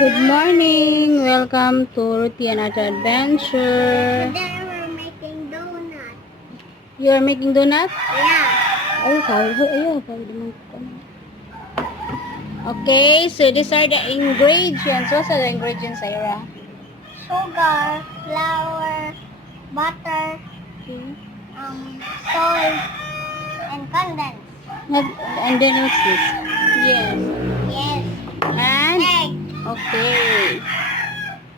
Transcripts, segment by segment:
Good morning! Welcome to Ruti and Ata Adventure. Today we're making donuts. You are making donuts? Yeah. Oh, okay, so these are the ingredients. What are the ingredients, Irah? Sugar, flour, butter, Okay. salt, and condensed. And then what's this? Yes. Yes. And? Egg. Okay.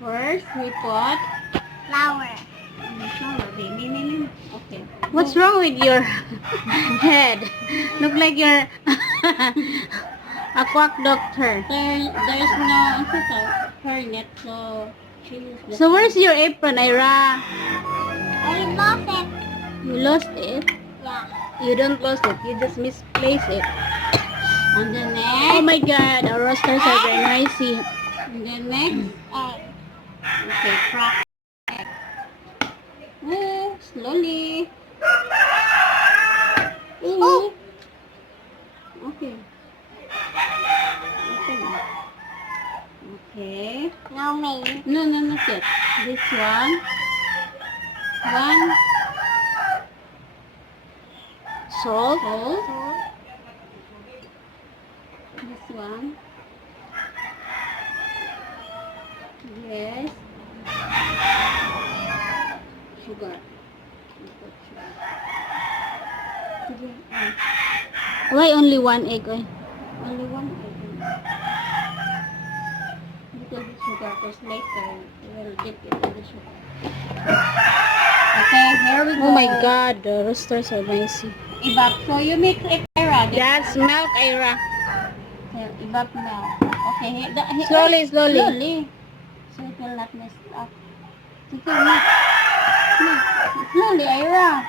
First, we put Flour. flour, baby. Okay. What's wrong with your head? Look like you're a quack doctor. There's no hairnet, So where's your apron, Ira? I lost it. You lost it? Yeah. You don't lost it. You just misplaced it. And the next. Oh my God, our roasters are very noisy. And the next egg. Okay, crack egg. Oh, slowly. Oh. Okay. Okay. Now me. No, not yet. This one. Salt. This one. Yes. Sugar. Why only one egg? Only one egg. Because the sugar, because later we'll dip it in the sugar. Okay, here we go. Oh my God, the roasters are noisy. Ibap. So you mix it, Irah. That's milk, Ira. Ibap milk. Okay. Slowly. Slowly. So it will not mess up. Sige, mix. Slowly, Irah.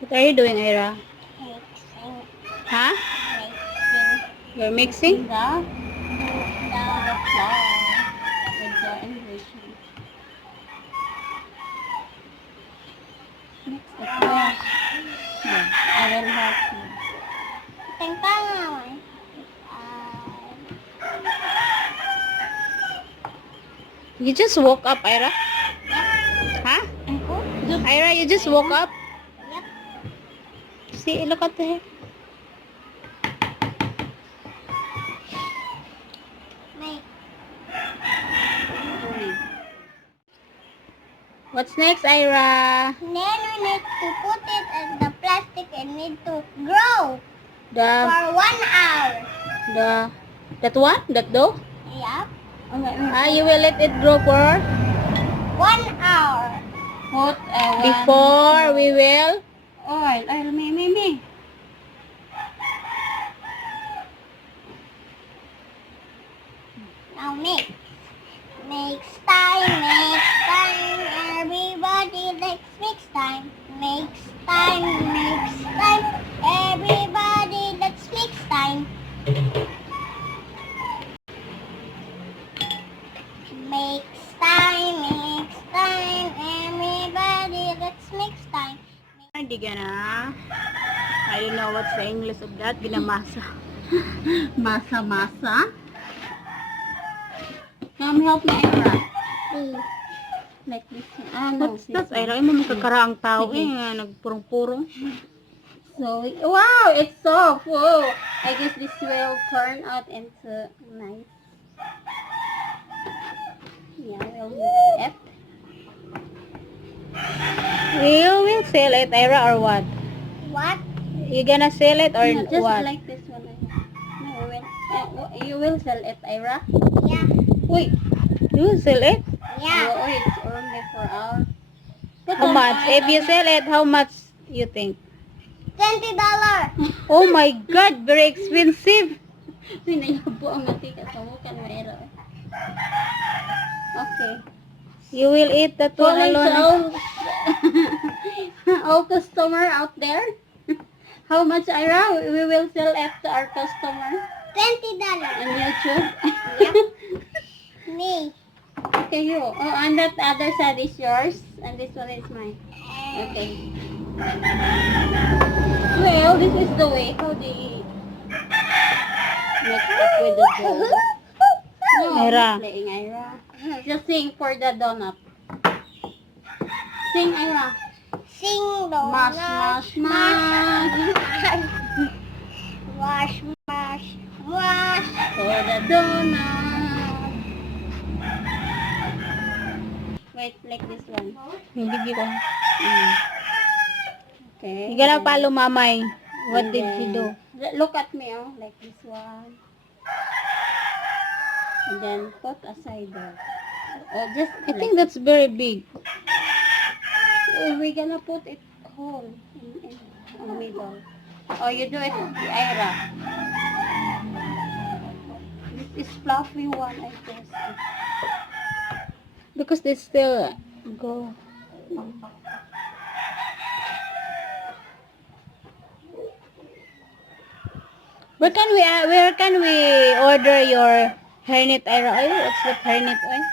What are you doing, Ira? Mixing. Huh? Mixing. You're mixing? The flour with the ingredients. Mix it well. Yeah, I will help you. You just woke up, Ira? Huh? Ira, you just woke up? Yep. See, look at the hair. What's next, Ira? Then we need to put it in the plastic and need to grow The for 1 hour. that one? That dough? Yep. You will let it grow for 1 hour. Put before we will. oil, me. Now mix. Mix time, everybody, let's mix time. Mix time, everybody, let's mix time. Mix time, everybody, let's mix time. Hindi gana. I don't know what's the English of that. Ginamasa. Masa. Come help me, Irah. Like this. No. What's that, Ira? Ay, magkakaraang tao nagpurong-purong. So, wow, it's soft. Whoa. I guess this will turn out into nice. Yeah, we'll mix it. You will sell it, Ira, or what? What? You gonna sell it or No, just what? like this one. No, you will sell it, Irah? Yeah. Wait, you will sell it? Yeah. Oh, it's only for our... How much? If you sell it, how much you think? $20. Oh my God, very expensive. Sinayabo ang matika sa mukha mo, Irah. Okay. You will eat that one alone. All customer out there. How much, Irah? We will sell it to our customer. $20. On YouTube? Yep. Me. Okay, you. Oh, and that other side is yours. and this one is mine. Okay. Well, this is the way how they mix up with the dough. No, Irah. I'm playing Irah. Just sing for the donut. Sing, Irah. Sing donut. Mash, mash, mash. Wash, mash, wash. For the donut. Wait, like this one. Hindi ko. Okay. You gonna follow mamay. What And did she do? Look at me, oh, like this one. And then put aside there. Oh, just I think that's very big. we're gonna put it whole in the middle. Oh, you do it, Ira. This is fluffy one, I guess. Because they still go. Where can we order your hairnet oil? What's the hairnet oil?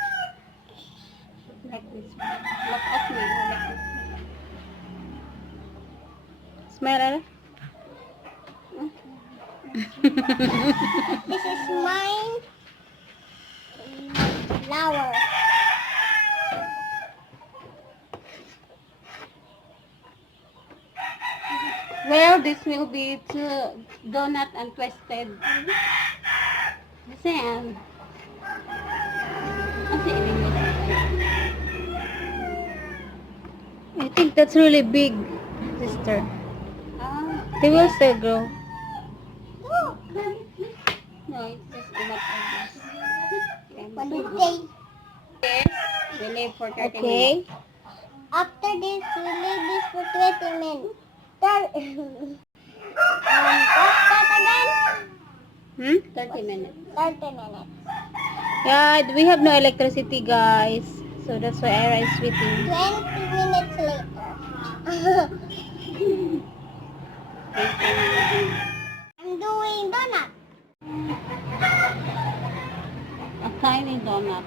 Like this one. Look at me, like this one. Smell Ira? This is mine. Flour. Well, this will be donut and twisted. Listen. I think that's really big, sister. They will still grow. No, it's just enough of this. What do you say? We leave for 30 minutes. Okay. After this, we leave this for 20 minutes. What's that again? 30 minutes. 30 minutes. Yeah, we have no electricity, guys. So that's why Ira is waiting. 20 minutes later. I'm doing donut. A tiny donut.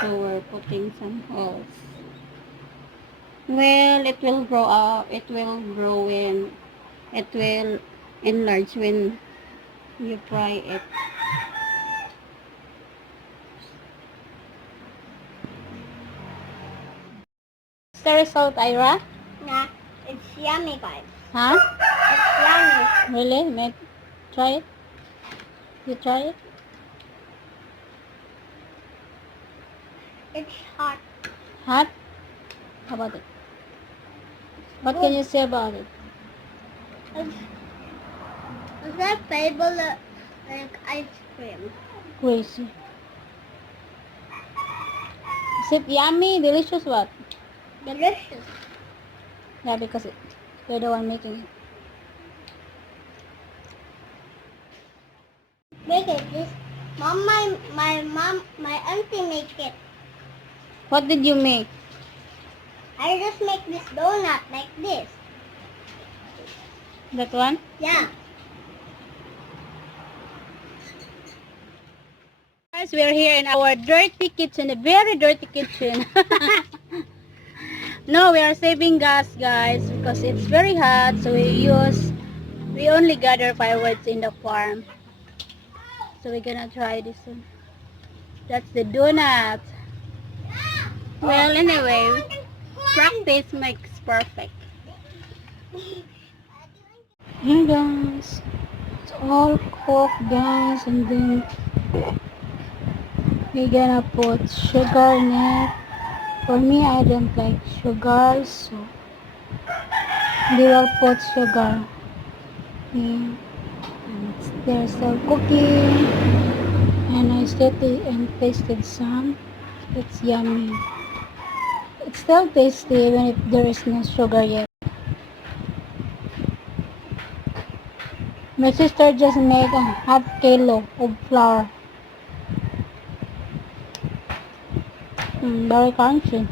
So we're putting some holes. Well, it will grow up. It will grow when it will enlarge when you fry it. What's the result, Ira? Nah, it's yummy, guys. Huh? It's yummy. Really? Try it? You try it? It's hot. Hot? How about it? What can you say about it? Is that flavor like ice cream? Crazy. Is it yummy? Delicious what? Delicious. Yeah, because you're the one making it. Make it this. Mom, my mom, my auntie make it. What did you make? I just make this donut like this. That one? Yeah. Guys, we are here in our dirty kitchen, a very dirty kitchen. No, we are saving gas, guys, because it's very hot, so we only gather firewood in the farm. So we're gonna try this one. That's the donut. Well, anyway, practice makes perfect. Here, guys, it's all cooked, guys, and then we're gonna put sugar in it. For me, I don't like sugar, so they will put sugar. Yeah. And they're still cooking, and I tasted some. It's yummy. It's still tasty even if there is no sugar yet. My sister just made a half kilo of flour. Very crunchy.